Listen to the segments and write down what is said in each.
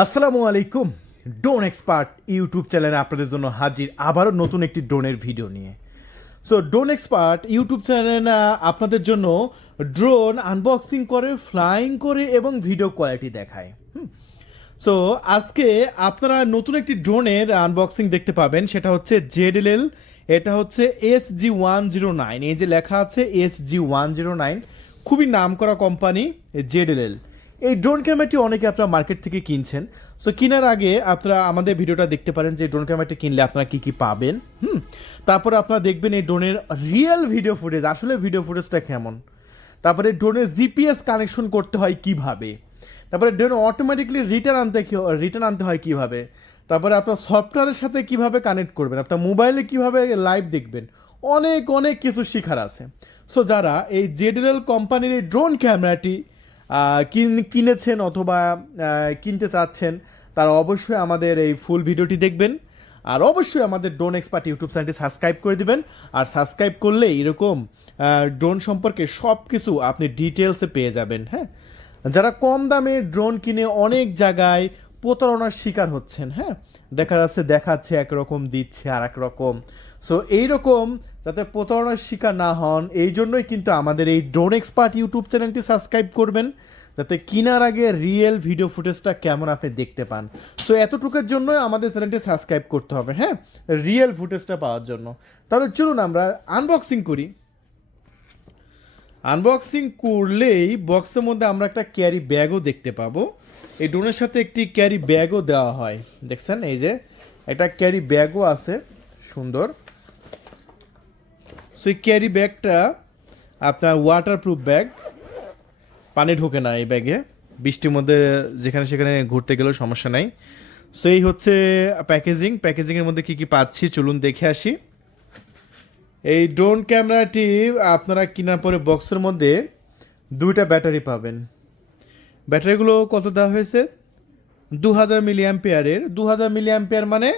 আসসালামু আলাইকুম। Drone expert YouTube চ্যানেলে আপনাদের জন্য হাজির আবারও নতুন একটি ড্রোনের ভিডিও নিয়ে। সো ড্রোন এক্সপার্ট ইউটিউব চ্যানেলে আপনাদের জন্য ড্রোন আনবক্সিং করে ফ্লাইং করে এবং ভিডিও কোয়ালিটি দেখায়। সো আজকে আপনারা নতুন একটি ড্রোনের আনবক্সিং দেখতে পাবেন। সেটা হচ্ছে জেডএলএল এটা হচ্ছে S G one zero nine এই যে লেখা আছে S G one zero nine খুবই নামকরা কোম্পানি জেডএলএল এই ড্রোন ক্যামেরাটি অনেকে আপনারা মার্কেট থেকে কিনছেন। সো কেনার আগে আপনারা আমাদের ভিডিওটা দেখতে পারেন যে ড্রোন ক্যামেরাটি কিনলে আপনারা কী কী পাবেন। হুম? তারপরে আপনারা দেখবেন এই ড্রোনের রিয়েল ভিডিও ফুটেজ আসলে ভিডিও ফুটেজটা কেমন? তারপরে ড্রোনের জিপিএস কানেকশন করতে হয় কীভাবে? তারপরে ড্রোন অটোমেটিকলি রিটার্ন আনতে রিটার্ন আনতে হয় কীভাবে? তারপরে আপনার সফটওয়্যারের সাথে কীভাবে কানেক্ট করবেন? আপনার মোবাইলে কীভাবে লাইভ দেখবেন? অনেক অনেক কিছু শেখার আছে। সো যারা এই জেডএলএল কোম্পানির এই ড্রোন ক্যামেরাটি কিনেছেন অথবা কিনতে চাচ্ছেন, তারা অবশ্যই আমাদের এই ফুল ভিডিওটি দেখবেন। আর অবশ্যই আমাদের ড্রোন এক্সপার্ট ইউটিউব চ্যানেলটি সাবস্ক্রাইব করে দিবেন। আর সাবস্ক্রাইব করলে এরকম ড্রোন সম্পর্কে সব কিছু আপনি ডিটেলসে পেয়ে যাবেন হ্যাঁ? যারা কম দামে ড্রোন কিনে অনেক জায়গায় প্রতারণার শিকার হচ্ছেন হ্যাঁ? দেখা যাচ্ছে দেখাচ্ছে, একরকম দিচ্ছে আর এক রকম সো এইরকম যাতে প্রতারণার শিকার না হন, এই জন্যই কিন্তু আমাদের এই ড্রোন এক্সপার্ট ইউটিউব চ্যানেলটি সাবস্ক্রাইব করবেন, যাতে কিনার আগে রিয়েল ভিডিও ফুটেজটা কেমন আপনি দেখতে পান। সো এতটুকুর জন্যই আমাদের চ্যানেলটি সাবস্ক্রাইব করতে হবে হ্যাঁ? রিয়েল ফুটেজটা পাওয়ার জন্য। তাহলে চলুন আমরা আনবক্সিং করি। আনবক্সিং করলেই বক্সের মধ্যে আমরা একটা ক্যারি ব্যাগও দেখতে পাবো। এই ড্রোনের সাথে একটি ক্যারি ব্যাগও দেওয়া হয়। দেখছেন? এই যে একটা ক্যারি ব্যাগও আছে। সুন্দর। সো এই ক্যারি ব্যাগটা আপনার ওয়াটারপ্রুফ ব্যাগ পানি ঢোকে না এই ব্যাগে। বৃষ্টির মধ্যে যেখানে সেখানে ঘুরতে গেলেও সমস্যা নাই। সো এই হচ্ছে প্যাকেজিং প্যাকেজিংয়ের মধ্যে কী কী পাচ্ছি চলুন দেখে আসি। এই ড্রোন ক্যামেরাটি আপনারা কেনার পরে বক্সের মধ্যে দুইটা ব্যাটারি পাবেন। ব্যাটারিগুলো কত দেওয়া হয়েছে? দু হাজার মিলি অ্যাম্পিয়ারের দু হাজার মিলি অ্যাম্পিয়ার মানে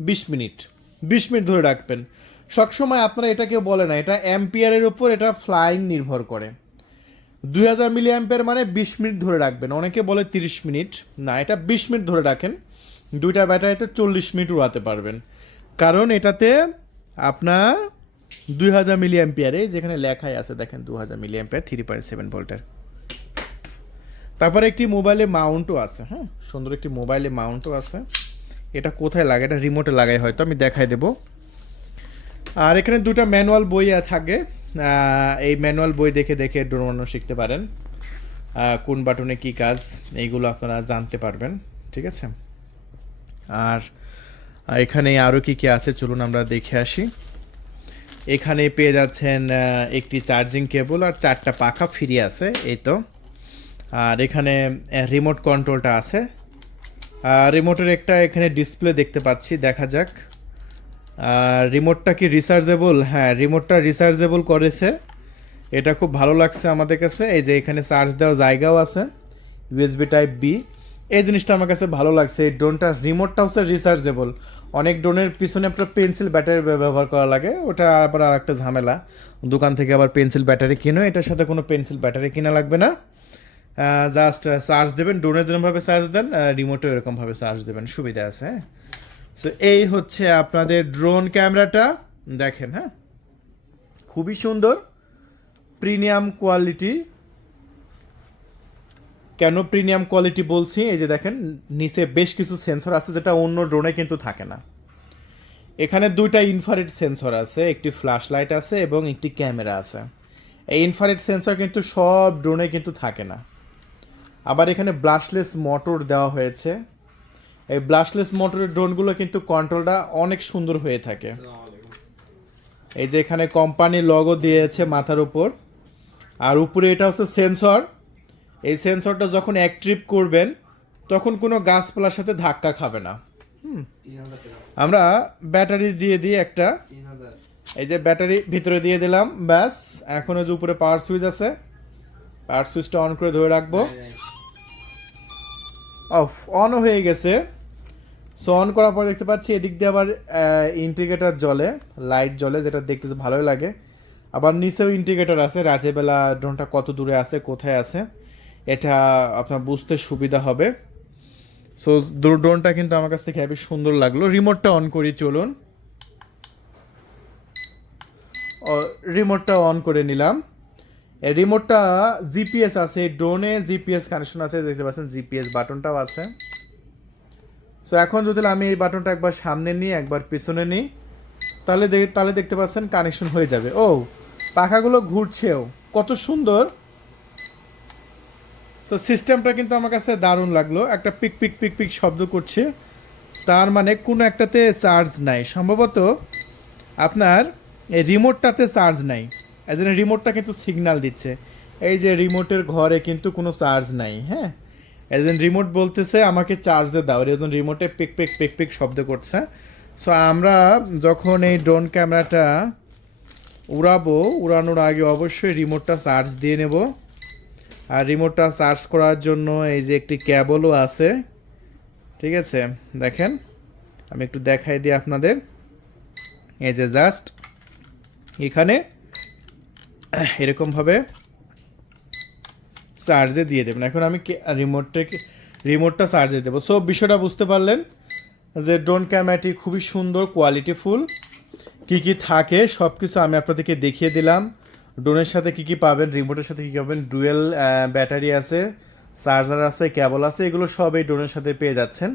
বিশ মিনিট। বিশ মিনিট ধরে রাখবেন। সবসময় আপনারা এটাকে বলে না, এটা অ্যাম্পিয়ারের উপর এটা ফ্লাইং নির্ভর করে। দুই হাজার মিলি অ্যাম্পিয়ার মানে বিশ মিনিট ধরে রাখবেন। অনেকে বলে তিরিশ মিনিট। না, এটা বিশ মিনিট ধরে রাখেন। দুইটা ব্যাটারিতে চল্লিশ মিনিট উড়াতে পারবেন। কারণ এটাতে আপনার দুই হাজার মিলি অ্যাম্পিয়ারে যেখানে লেখাই আছে, দেখেন দু হাজার milli ampere three point seven ভোল্টের তারপরে একটি মোবাইলে মাউন্টও আছে হ্যাঁ? সুন্দর একটি মোবাইলে মাউন্টও আছে। এটা কোথায় লাগে? এটা রিমোটে লাগাই হয়তো, আমি দেখাই দেবো। আর এখানে দুটো ম্যানুয়াল বই থাকে। এই ম্যানুয়াল বই দেখে দেখে ড্রোন শিখতে পারেন। কোন বাটনে কি কাজ, এইগুলো আপনারা জানতে পারবেন, ঠিক আছে? আর এখানে আরও কি কি আছে, চলুন আমরা দেখে আসি। এখানে পেয়ে যাচ্ছেন একটি চার্জিং কেবল আর চারটা পাখা ফ্রি আছে, এই তো। আর এখানে রিমোট কন্ট্রোলটা আছে। আর রিমোটের একটা এখানে ডিসপ্লে দেখতে পাচ্ছি, দেখা যাক। আর রিমোটটা কি রিচার্জেবল হ্যাঁ রিমোটটা রিচার্জেবল করেছে। এটা খুব ভালো লাগছে আমাদের কাছে। এই যে এখানে চার্জ দেওয়া জায়গাও আছে ইউএসবি টাইপ বি এই জিনিসটা আমার কাছে ভালো লাগছে। এই ড্রোনটা রিমোটটা হচ্ছে রিচার্জেবল অনেক ড্রোনের পিছনে আপনার পেন্সিল ব্যাটারি ব্যবহার করা লাগে। ওটা আবার একটা ঝামেলা। দোকান থেকে আবার পেন্সিল ব্যাটারি কিনো, এটার সাথে কোনো পেন্সিল ব্যাটারি কিনা লাগবে না। জাস্ট চার্জ দেবেন ড্রোনের যেরকমভাবে চার্জ দেন রিমোটও এরকমভাবে চার্জ দেবেন, সুবিধা আছে হ্যাঁ? সো এই হচ্ছে আপনাদের ড্রোন ক্যামেরাটা দেখেন হ্যাঁ? খুবই সুন্দর প্রিমিয়াম কোয়ালিটি কেন প্রিমিয়াম কোয়ালিটি বলছি? এই যে দেখেন, নিচে বেশ কিছু সেন্সর আছে যেটা অন্য ড্রোনে কিন্তু থাকে না। এখানে দুইটা ইনফারেট সেন্সর আছে, একটি ফ্ল্যাশ লাইট আছে এবং একটি ক্যামেরা আছে। এই ইনফারেট সেন্সর কিন্তু সব ড্রোনে কিন্তু থাকে না। আবার এখানে ব্লাশলেস মোটর দেওয়া হয়েছে। এই ব্লাশলেস মোটরের ড্রোনগুলো কিন্তু কন্ট্রোলটা অনেক সুন্দর হয়ে থাকে। এই যে এখানে কোম্পানি লগো দিয়েছে মাথার উপর। আর উপরে এটা হচ্ছে সেন্সর এই সেন্সরটা যখন এক ট্রিপ করবেন, তখন কোনো গাছপালার সাথে ধাক্কা খাবে না। আমরা ব্যাটারি দিয়ে দিই একটা। এই যে ব্যাটারি ভিতরে দিয়ে দিলাম, ব্যাস। এখন যে উপরে পাওয়ার সুইচ আছে। পাওয়ার সুইচটা অন করে ধরে রাখব। অফ অনও হয়ে গেছে। সো অন করার পর দেখতে পাচ্ছি এদিক দিয়ে আবার ইন্ডিকেটার জ্বলে লাইট জ্বলে, যেটা দেখতে ভালোই লাগে। আবার নিচেও ইন্ডিকেটর আছে, রাতের বেলা ড্রোনটা কত দূরে আছে, কোথায় আছে, এটা আপনার বুঝতে সুবিধা হবে। সো ড্রোনটা কিন্তু আমার কাছ থেকে হেবি সুন্দর লাগল। রিমোটটা অন করি, চলুন। রিমোটটা অন করে নিলাম। রিমোটটা জিপিএস আছে ড্রোনে জিপিএস কানেকশন আছে, দেখতে পাচ্ছেন জিপিএস বাটনটাও আছে। সো এখন যদি আমি এই বাটনটা একবার সামনে নিই, একবার পিছনে নিই, তাহলে তাহলে দেখতে পাচ্ছেন কানেকশন হয়ে যাবে। ও, পাখাগুলো ঘুরছেও, কত সুন্দর। সো সিস্টেমটা কিন্তু আমার কাছে দারুণ লাগল, একটা পিক পিক পিক পিক শব্দ করছে। তার মানে কোনো একটাতে চার্জ নাই। সম্ভবত আপনার এই রিমোটটাতে চার্জ নাই। এই রিমোটটা কিন্তু সিগন্যাল দিচ্ছে। এই যে রিমোটের ঘরে কিন্তু কোনো চার্জ নাই হ্যাঁ? একজন রিমোট বলতেছে, আমাকে চার্জে দাও। একজন রিমোটে পিক পিক পিক পিক শব্দ করছে। সো আমরা যখন এই ড্রোন ক্যামেরাটা উড়াবো, উড়ানোর আগে অবশ্যই রিমোটটা চার্জ দিয়ে নেব। আর রিমোটটা চার্জ করার জন্য এই যে একটি ক্যাবলও আছে, ঠিক আছে? দেখেন, আমি একটু দেখাই দিই আপনাদের। এই যে জাস্ট এখানে এরকমভাবে চার্জে দিয়ে দেবেন। এখন আমি রিমোটটাকে রিমোটটা চার্জে দেবো। সো বিষয়টা বুঝতে পারলেন যে ড্রোন ক্যামেরাটি খুবই সুন্দর কোয়ালিটিফুল কি কি থাকে সব কিছু আমি আপনাদেরকে দেখিয়ে দিলাম। ড্রোনের সাথে কি কি পাবেন রিমোটের সাথে কী কী পাবেন, ডুয়েল ব্যাটারি আছে চার্জার আছে কেবল আছে, এগুলো সব এই ড্রোনের সাথে পেয়ে যাচ্ছেন।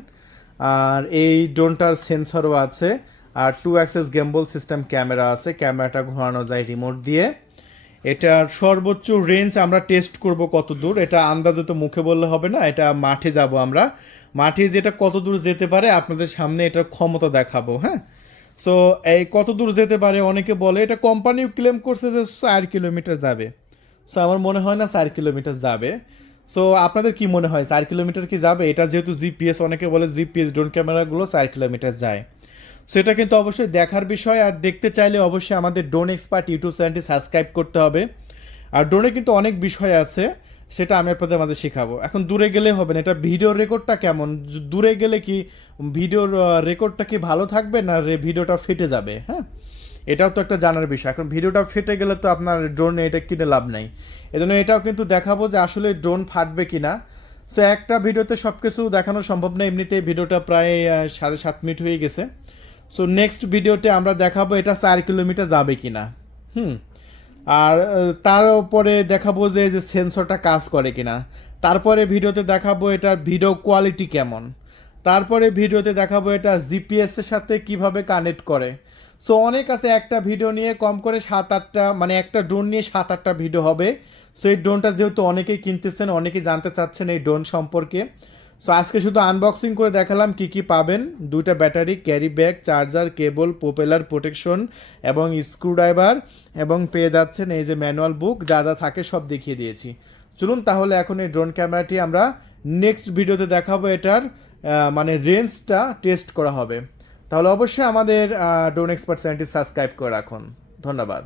আর এই ড্রোনটার সেন্সরও আছে, আর two axis gimbal system camera আছে। ক্যামেরাটা ঘোরানো যায় রিমোট দিয়ে। এটার সর্বোচ্চ রেঞ্জ আমরা টেস্ট করব কত দূর এটা আন্দাজে তো মুখে বললে হবে না, এটা মাঠে যাব আমরা। মাঠে যেটা কত দূর যেতে পারে, আপনাদের সামনে এটার ক্ষমতা দেখাবো হ্যাঁ? সো এই কত দূর যেতে পারে, অনেকে বলে, এটা কোম্পানিও ক্লেম করছে যে চার কিলোমিটার যাবে। সো আমার মনে হয় না চার কিলোমিটার যাবে। সো আপনাদের কি মনে হয়, চার কিলোমিটার কি যাবে? এটা যেহেতু জিপিএস অনেকে বলে জিপিএস ড্রোন ক্যামেরাগুলো চার কিলোমিটার যায়। সেটা কিন্তু অবশ্যই দেখার বিষয়, আর দেখতে চাইলে অবশ্যই আমাদের ড্রোন এক্সপার্ট ইউটিউব চ্যানেলটি সাবস্ক্রাইব করতে হবে। আর ড্রোনে কিন্তু অনেক বিষয় আছে, সেটা আমি আপনাদের মাঝে শেখাবো। এখন দূরে গেলে হবে না, এটা ভিডিও রেকর্ডটা কেমন? দূরে গেলে কি ভিডিওর রেকর্ডটা কি ভালো থাকবে না ভিডিওটা ফেটে যাবে? হ্যাঁ এটাও তো একটা জানার বিষয়। এখন ভিডিওটা ফেটে গেলে তো আপনার ড্রোনে এটা কিনে লাভ নাই। এজন্য এটাও কিন্তু দেখাবো যে আসলে ড্রোন ফাটবে কিনা। সো একটা ভিডিওতে সব কিছু দেখানো সম্ভব না, এমনিতেই ভিডিওটা প্রায় সাড়ে সাত মিনিট হয়ে গেছে। সো নেক্সট ভিডিওতে আমরা দেখাবো এটা চার কিলোমিটার যাবে কিনা। হুম। আর তারপরে দেখাবো যে যে সেন্সরটা কাজ করে কিনা। তারপরে ভিডিওতে দেখাবো এটার ভিডিও কোয়ালিটি কেমন। তারপরে ভিডিওতে দেখাবো এটা জিপিএস এর সাথে কীভাবে কানেক্ট করে। সো অনেক আছে একটা ভিডিও নিয়ে কম করে সাত আটটা মানে একটা ড্রোন নিয়ে সাত আটটা ভিডিও হবে। সো এই ড্রোনটা যেহেতু অনেকেই কিনতেছেন, অনেকেই জানতে চাচ্ছেন এই ড্রোন সম্পর্কে। সো আজকে শুধু আনবক্সিং করে দেখালাম কি কি পাবেন। দুইটা battery carry bag charger cable propeller protection এবং স্ক্রুড্রাইভার এবং পেয়ে যাচ্ছেন এই যে ম্যানুয়াল বুক যা যা থাকে সব দেখিয়ে দিয়েছি। চলুন তাহলে এখন এই ড্রোন ক্যামেরাটি আমরা নেক্সট ভিডিওতে দেখাবো এটার মানে রেঞ্জটা টেস্ট করা হবে। তাহলে অবশ্যই আমাদের ড্রোন এক্সপার্ট চ্যানেলটি সাবস্ক্রাইব করে রাখুন। ধন্যবাদ।